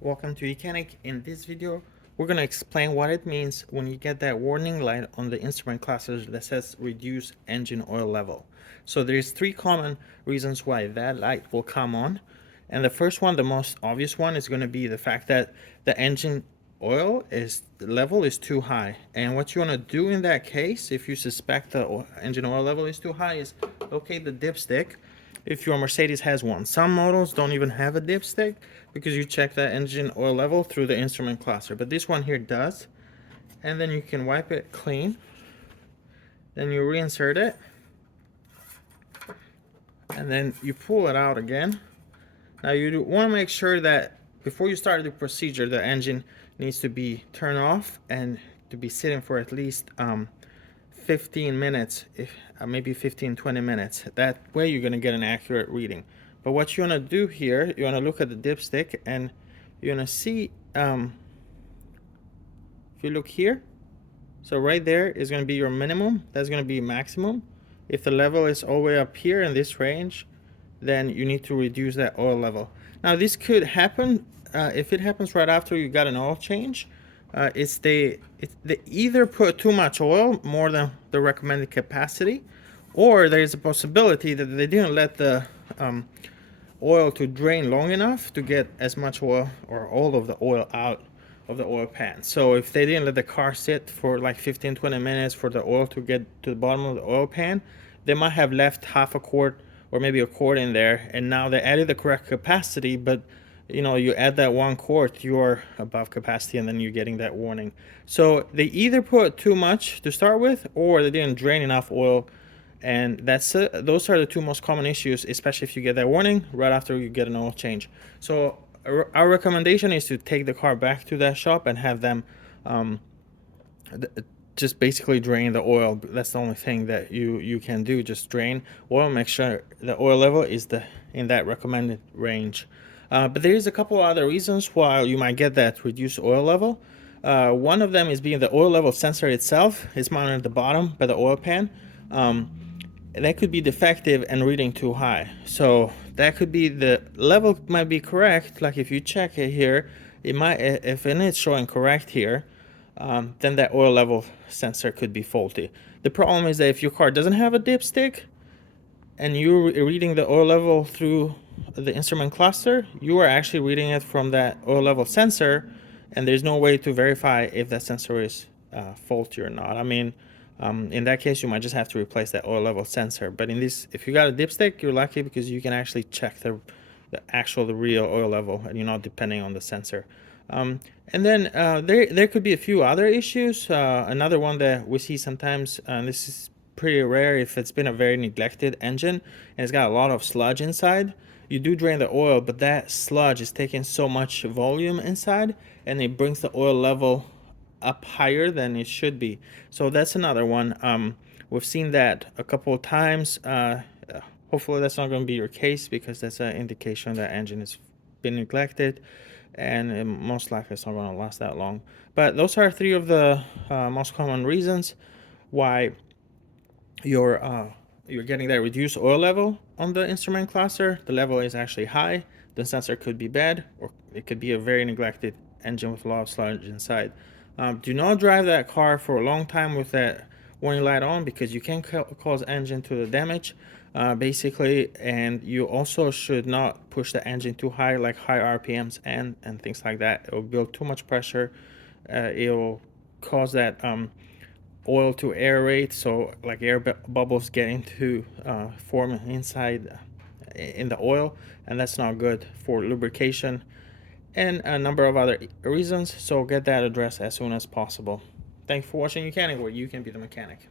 Welcome to YOUCANIC. In this video, we're going to explain what it means when you get that warning light on the instrument cluster that says reduce engine oil level. So there's three common reasons why that light will come on. And the first one, the most obvious one, is going to be the fact that the engine oil level is too high. And what you want to do in that case, if you suspect the engine oil level is too high, is locate the dipstick. If your Mercedes has one. Some models don't even have a dipstick because you check that engine oil level through the instrument cluster, but this one here does. And then you can wipe it clean, then you reinsert it, and then you pull it out again. Now you want to make sure that before you start the procedure, the engine needs to be turned off and to be sitting for at least 15 minutes, if maybe 15-20 minutes. That way you're going to get an accurate reading. But what you want to do here, you want to look at the dipstick and you're going to see, if you look here, so right there is going to be your minimum, that's going to be maximum. If the level is all the way up here in this range, then you need to reduce that oil level. Now this could happen if it happens right after you got an oil change. They either put too much oil, more than the recommended capacity, or there's a possibility that they didn't let the oil to drain long enough to get as much oil or all of the oil out of the oil pan. So if they didn't let the car sit for like 15-20 minutes for the oil to get to the bottom of the oil pan, they might have left half a quart or maybe a quart in there, and now they added the correct capacity, but you add that 1 quart, you're above capacity, and then you're getting that warning. So they either put too much to start with, or they didn't drain enough oil, and those are the two most common issues, especially if you get that warning right after you get an oil change. So our recommendation is to take the car back to that shop and have them just basically drain the oil. That's the only thing that you can do. Just drain oil, make sure the oil level is in that recommended range. But there is a couple other reasons why you might get that reduced oil level. One of them is being the oil level sensor itself is mounted at the bottom by the oil pan. That could be defective and reading too high. So that could be, the level might be correct. Like if you check it here, it might, if it's showing correct here, then that oil level sensor could be faulty. The problem is that if your car doesn't have a dipstick and you're reading the oil level through the instrument cluster, you are actually reading it from that oil level sensor, and there's no way to verify if that sensor is faulty or not. I mean, in that case, you might just have to replace that oil level sensor. But in this, if you got a dipstick, you're lucky because you can actually check the real oil level, and you're not depending on the sensor. And then there could be a few other issues. Another one that we see sometimes, and this is pretty rare if it's been a very neglected engine and it's got a lot of sludge inside. You do drain the oil, but that sludge is taking so much volume inside, and it brings the oil level up higher than it should be. So that's another one. We've seen that a couple of times. Hopefully that's not going to be your case, because that's an indication that engine has been neglected, and most likely it's not going to last that long. But those are three of the most common reasons why you're getting that reduced oil level on the instrument cluster. The level is actually high. The sensor could be bad, or it could be a very neglected engine with a lot of sludge inside. Do not drive that car for a long time with that warning light on, because you can cause engine to the damage, basically. And you also should not push the engine too high, like high RPMs and things like that. It will build too much pressure. It will cause that oil to aerate, so like air bubbles get into form inside in the oil, and that's not good for lubrication, and a number of other reasons. So get that addressed as soon as possible. Thanks for watching YOUCANIC, where you can be the mechanic.